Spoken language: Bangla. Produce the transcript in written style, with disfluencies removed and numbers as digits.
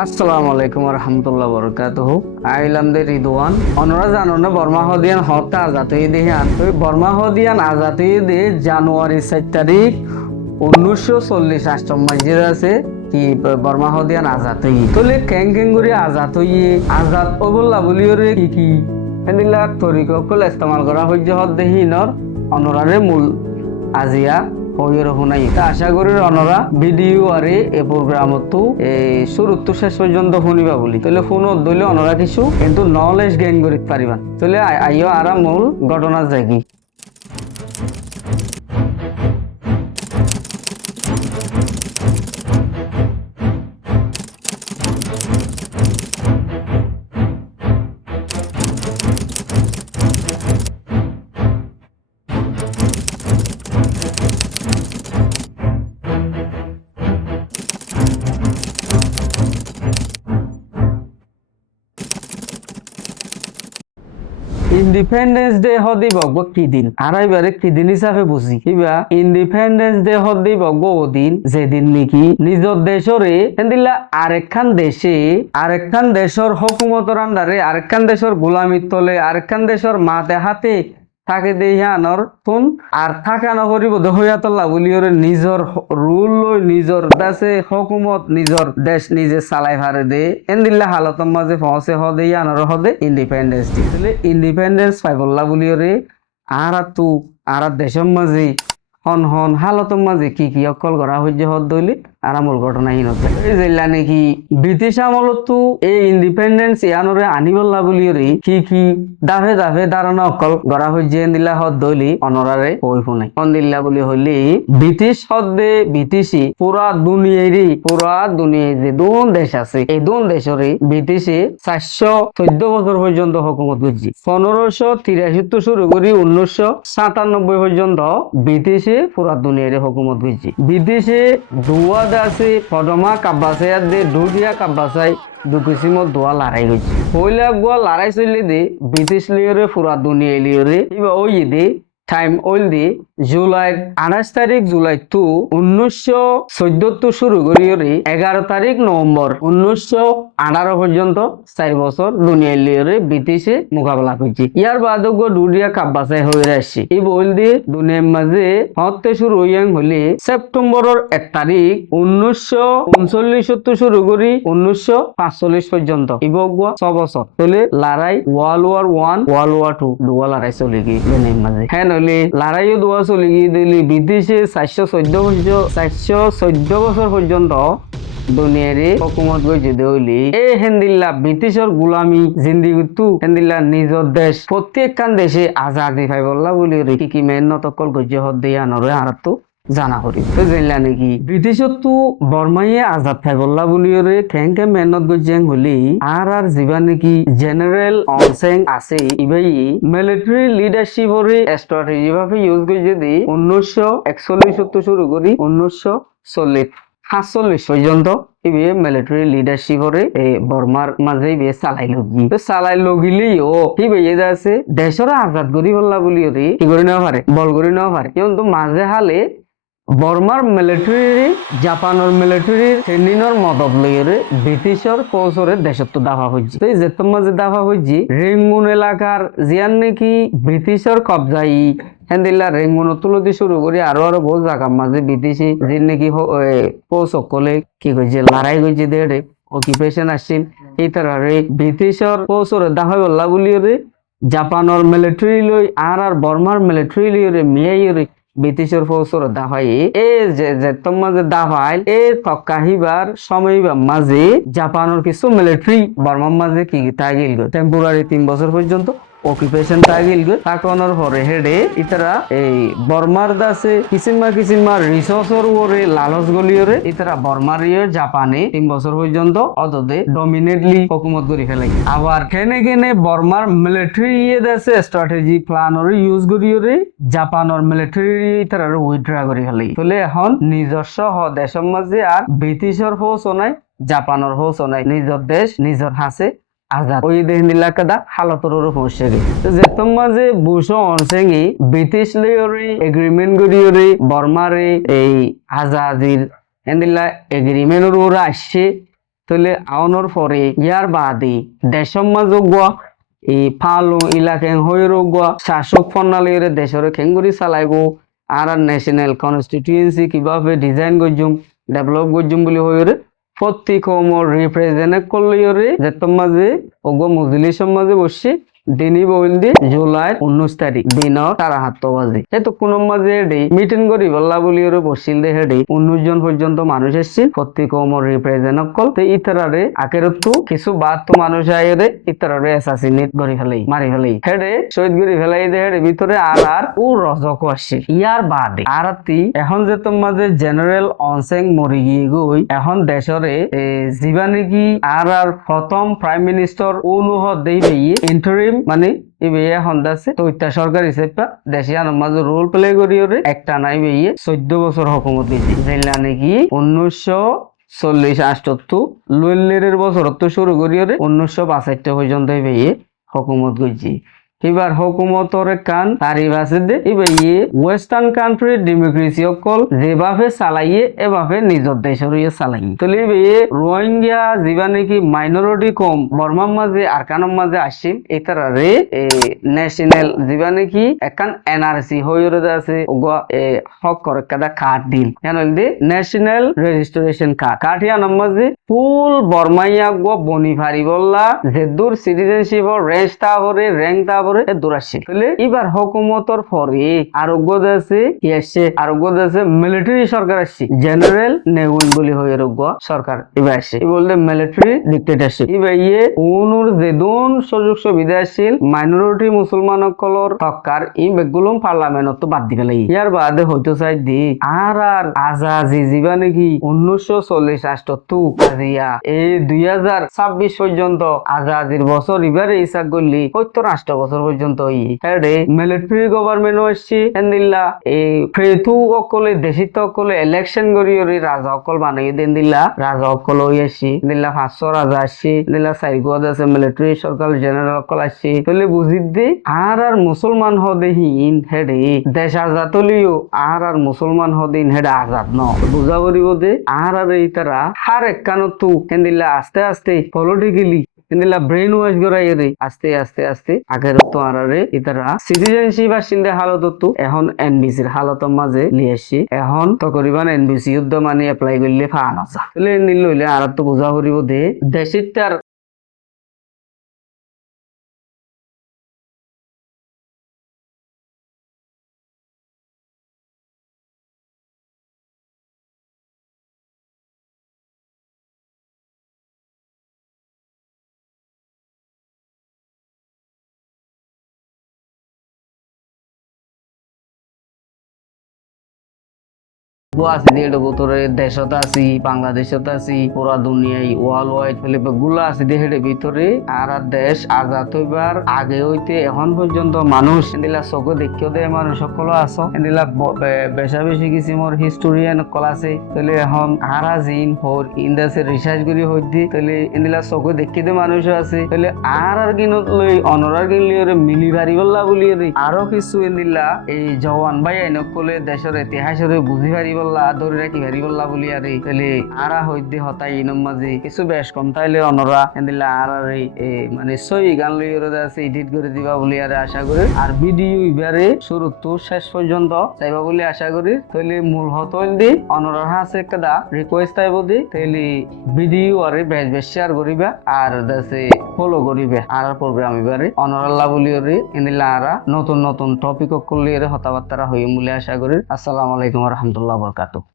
আসসালামু আলাইকুম রহমতুল্লাহ বরকাতুহ। আইলাম দে রিদওয়ান অনরা জানো না বর্মা হদিয়ান হত্যা আজাতই দেহান ওই বর্মা হদিয়ান আজাতই দে জানুয়ারি 4 তারিখ 1940 আষ্টম মসজিদ আছে কি বর্মা হদিয়ান আজাতই তোলে কেং কেং করে আজাতই আজাদ ওবল্লা বলিওরে কি হেদিলা তরিকল ইস্তেমাল করা হইজ হদ দেহিনর অনরারে মূল আজিয়া হইর হুনাই তা আশা করি অনরা ভিডিও আরে এ প্রোগ্রামতো শুরু তো শেষ পর্যন্ত শুনিবা বলি তাহলে ফোন দইলে অনরা কিছু কিন্তু নলেজ গেইন করিতে পারিবা তাহলে আইও আরা মূল ঘটনা যাই ইন্ডিপেন্ডেন্স ডে হদি বগব কি দিন আড়াইবারে কি দিন হিসাবে বুঝি কিবা ইন্ডিপেন্ডেন্স ডে হদি বগব ও দিন যেদিন নাকি নিজের দেশরে এন্দিলা আরেকখান দেশের হুকুমতর আন্ডারে আরেকখান দেশের গোলামির তলে আরেকখান দেশের মাতে হাতে থাকে দেহানর তুন আর থাকা নকরিব দহয়াতল্লা বলি ওরে নিজর রুল লই নিজর দেশে হুকুমত নিজর দেশ নিজে চালাই ফারে দে এন্দিল্লা হালতর মাঝে পৌঁছে হদে আনর হদে ইন্ডিপেন্ডেন্স দিলে ইন্ডিপেন্ডেন্স পাইবল্লা বলি ওরে আর দেশের মাঝে হন হালতর মাঝে কি অকল করা হইছে হদ দইলে আর আমল ঘটনাহীন হতে এই যেলা নাকি ব্রিটিশ আমলতো এই ইন্ডিপেন্ডেন্স ইয়ানরে আনিবল্লা বলি রে কি দাফে ধারণা অকল গড়া হইছে দিলা হদ দইলি অনরারে হই ফুনাই দিল্লা বলি হইলি ব্রিটিশ হদে ব্রিটিশি পুরা দুনিয়ায় যে দুন দেশ আছে এই দুন দেশরে ব্রিটিশে 414 বছর পর্যন্ত হুকুমত করছে 1583 শুরু করি 1997 পর্যন্ত ব্রিটিশে পুরা দুনিয়ারে হুকুমত করছে ব্রিটিশে দুয়া আছে পদমা কাব্বাসাই দে দুধিয়া কাব্বাসাই দুকিসিমত দোয়া লড়াই হয়েছে হইলে গোয়া লড়াই চললে দে ব্রিটিশ লিওরে পুরা দুনিয়া লিওরে এবার ওই দে টাইম ওইল দি জুলাই 28 তারিখ জুলাই 1974 শুরু করি 11 তারিখ নভেম্বর 1918 পর্যন্ত 4 বছর দুনিয়া লিওরে ব্রিটিশে মোকাবেলা করছে ইয়ার বাদ দুডিয়া কাব্বাসাই হয়ে আসছে এই বইল দিয়ে দুনিয়ার মাঝে হতে শুরু হইয়াং হলে সেপ্টেম্বরের 1 তারিখ 1939 শুরু করি 1945 পর্যন্ত ইবগুয়া 6 বছর তাহলে লড়াই ওয়ার্ল্ড ওয়ার 1 ওয়ার্ল্ড ওয়ার 2 দুয়া লড়াই চলে গিয়ে দুনিয়ার মাঝে হ্যাঁ নইলে লড়াইও দুয়া চলে গিয়ে দিলি ব্রিটিশে 414 বছর পর্যন্ত দুনিয়ারে হুকুমত গইছে দেউলি এ হেন্দিল্লা ব্রিটিশর গুলামি জিন্দিগিতু হেন্দিল্লা নিজর দেশ প্রত্যেকখান দেশে আজাদি পাইবল্লা বলি কি মেহনত কল গইছে হদ দিয়া নরে আরতো জানা করি তো জানলা নাকি ব্রিটিশত তো বর্মাইয়ে আজাদ পাইবল্লা বলি রে ঠেংকে মেহনত গইছে হলি আর জিবা নাকি জেনারেল অনসেং আছে ইবাই মিলিটারি লিডারশিপ রে স্ট্র্যাটেজি ভাবে ইউজ গইছে দি 1941 শুরু করি 1947 পর্যন্ত ইবে মিলিটারি লিডারশিপ রে বর্মার মাঝে ইবে চালাই লগিলেও ইবে আছে দেশের আজাদ করি বললা বলি রে কি করে নেওয়া পারে বল করে নেওয়া পারে কিন্তু মাঝে হালে বর্মার মিলিটারি জাপানের মিলিটারি ট্রেনিংর মদত লইরে ব্রিটিশর ফৌজরে দেশত দাফা হইছে তো যে মাঝে দাফা হইছে রেঙ্গুন এলাকার জিয়ান নাকি ব্রিটিশর কবজাই হেন্দিল্লা রেঙ্গুন তুলতে শুরু করি আরো বহু জায়গার মাঝে ব্রিটিশি যে নাকি ফৌজ সকলে কি কইছে লড়াই কইছে দেড়ে অকুপেশন আসছিল এই তরহরে ব্রিটিশর ফৌজরে দাফা বললা বলিরে জাপানের মিলিটারি লই আর বর্মার মিলিটারি লইরে মিয়াইরে ব্রিটিশের ফৌজর দাফাই যে তোমার দাফাইল তকাহিবার সময় মাঝে জাপানের কিছু মিলিটারি বর্মার মাঝে কি তাগিল টেম্পোরারি 3 বছর পর্যন্ত অকুপেশন তাগিল তাকনের পরে হেডে ইতারা এই বর্মার দাসে কিসিমা রিসোর্সর ওরে লালচ গলিওরে ইতারা বর্মারিও জাপানে 3 বছর পর্যন্ত অদদে ডমিনেটলি হুকুমত করে ফেলে আবার কেনে বর্মার মিলিটারি দাসে স্ট্র্যাটেজি প্ল্যানর ইউজ করিওরে জাপানের মিলিটারি ইতারা উইথড্র করে ফেলে তাহলে এখন নিজস্ব দেশের মাঝে আর ব্রিটিশের ফৌজ নাই জাপানের ফৌজ নাই নিজের দেশ নিজের হাসে আজাদ ওই দেহ নিলাকাদা হালতর পৌঁছে গে যে তোমার যে বুশো অনসেঙ্গি ব্রিটিশ লেয়রে এগ্রিমেন্ট করিওরে বর্মারে এই আজাদির এন্দিলা এগ্রিমেন্টর ওরা আসছে তাহলে আওয়ানোর পরে ইয়ার বাদে দেশের মাঝে এই ফালু ইলাকেন হইর শাসক প্রণালীর দেশের খেঙ্গুরি চালাইব আর ন্যাশনাল কনস্টিটিউয়েন্সি কিভাবে ডিজাইন করছুম ডেভেলপ করছুম বলে হইরে প্রত্যেক রিপ্রেজেন্ট করলে যেত মাঝে ওগো মজলিসের মাঝে বসে দিনই বলদি জুলাই 19 তারিখ দিন 7:30 বাজে তো কোন মাঝে মিটিং করি বললা বলি ওরে বসিল দে হেডে 19 জন পর্যন্ত মানুষ এসেছিল প্রত্যেক রিপ্রেজেন্ট কল তো ইতারারে আকেরতো কিছু বাদ তো মানুষ আইরে ইতারারে অ্যাসাসিনেট করে ফেলাই মারি ফেলাই হেডে শহীদ করে ফেলাই দে হেডে ভিতরে আর ও রজক আসছে ইয়ার বাদে আরতি এখন যে তোমাদের জেনারেল অনসেং মরি গিয়ে গই এখন দেশরে জীবানিকি আর প্রথম প্রাইম মিনিস্টার অনুহ দেই ইন্টারিম মানে ইবেয়ে হন্দাছে তৈতা সরকার হিসেবে দেশে মাঝে রোল প্লে করি একটা নাই বেয়ে 14 বছর হুকুমত দিয়েছে যেটা নাকি 1940-48 লুয়েলের বছর তো শুরু করি 1965 পর্যন্ত বেয়ে হুকুমত করছি এবার হুকুমতর কান তারিফ আছে দে এবার ওয়েস্টার্ন কান্ট্রি ডেমোক্রেসি অকল যেভাবে চালাইয়ে এভাবে নিজের দেশের চালাই তাহলে রোহিঙ্গা যেবা নাকি মাইনরিটি কম বর্মার মাঝে আরকানের মাঝে আসিল এটারে ন্যাশনাল যেবা নাকি একান এনআরসি হইরে আছে হক করে কাদা কার্ড দিল কেন দি ন্যাশনাল রেজিস্ট্রেশন কার্ড ইয়ানোর মাঝে ফুল বর্মাইয়া গো বনি ফারি বললা যে দূর সিটিজেনশিপ রেঞ্জ তা করে র্যাঙ্ক তা দূরাসি তাহলে এবার হুকুমতর পরে আরোগ্য আছে কি আসছে আরোগ্য আছে মিলিটারি সরকার আসছে জেনারেল নেউইন বলি হয়ে আরোগ্য সরকার এবার আসছে বলতে মিলিটারি ডিক্টেটরশিপ এবার অনুর যেদন সুযোগ সুবিধা আসছিল মাইনরিটি মুসলমান সকলের সরকার এই বেগুলো পার্লামেন্টত তো বাদ দিবে লাগে ইয়ার বাদে হয়তো চাই দি আর আজাজি জীবা নাকি 1940-48 আজিয়া এই 2026 পর্যন্ত আজাদির বছর এবারে ইসাক করলি 70-80 বছর পর্যন্ত মিলিটারি গভর্নমেন্ট আসছে এন্দিল্লা এই ফ্রেতু অকলে দেশিত অকলে ইলেকশন করি রাজা অকল বানাই দেন দিল্লা রাজা অকল হই আসছি দিল্লা 500 রাজা আসছে দিল্লা 4 গদ আছে মিলিটারি সরকার জেনারেল অকল আসছে তাহলে বুঝি দে আর মুসলমান হদেহীন হেডে দেশ আজাদ হলিও আর মুসলমান হদিন হেডে আজাদ ন বুঝা করিব দে আর এই তারা হার একখানতো এন্দিল্লা আস্তে আস্তে পলিটিক্যালি ইন্দিলা ব্রেন ওয়াশ করাই রে আস্তে আস্তে আস্তে আগের তো আরারে ইতারা সিটিজেনশিপ বাসিন্দা হালত তো এখন এনবিসির হালত মাঝে লিয়ে আসছি এখন তো করিবান এনবিসি যুদ্ধ মানে এপ্লাই করলে ফান আসা তাহলে নিল হইলে আর তো বোঝা করিব দে দেশির তার আছি দিয়ে বোতরে দেশত আছি বাংলাদেশত আছি পুরা দুনিয়ায় ওয়ার্ল্ড ওয়াইড ফেলে গুলা আছে দেহের ভিতরে আর দেশ আজাদ হইবার আগে হইতে এখন পর্যন্ত মানুষ এদিলা চোখে দেখিও দেয় মানুষ সকল আছো এদিলা বেশা বেশি কিছু মোর হিস্টোরিয়ান কল আছে তাহলে এখন আরা জিন হর ইন্দাসে রিসার্চ করি হইতে তাহলে এদিলা চোখে দেখি দে মানুষ আছে তাহলে আর কিনত লই অনরার কিনলে মিলি ভারি বললা বলি আরো কিছু এদিলা এই জওয়ান ভাই আইনক কলে দেশের ইতিহাসের বুঝি ভারি ধরে রাখি হারি বললা বলি আর তাহলে আরা হইতে হতাই ইনম মাঝে কিছু বেশ কম তাইলে অনরা এন্দিলা আর মানে সই গান লই আছে এডিট করে দিবা বলি আর আশা করি আর ভিডিও ইবারে শুরু তো শেষ পর্যন্ত চাইবা বলে আশা করি তাহলে মূল হতল দি অনরা আছে একটা রিকোয়েস্ট আইব দি তাহলে ভিডিও আর বেশ বেশ শেয়ার করিবা আর দাসে ফলো করিবে আর প্রোগ্রাম ইবারে অনরাল্লাহ বলি রে এন্দিলা আরা নতুন নতুন টপিক করলে হতাবার্তা হইম বলে আশা করি। আসসালামু আলাইকুম ওয়া রাহমাতুল্লাহি ওয়া বারাকাতুহু।